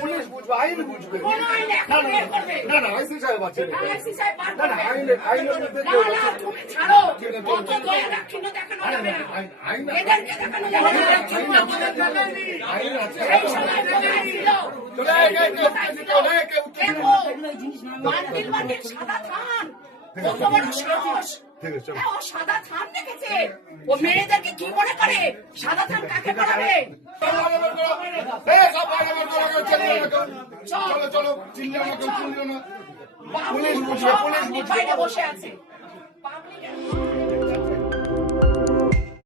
Police বুঝবে, আইন বুঝবে। না না আইসি সাহেব আছে, না না আইনের মধ্যে সাদা থান দেখেছে ও মেয়েদেরকে কি মনে করে? সাদা থান কাকে পড়াবে? চলো চলো চিল্লো না, কেউ চিল্লো না। পুলিশ বুঝবে, পুলিশ বুঝবে। বসে আছে।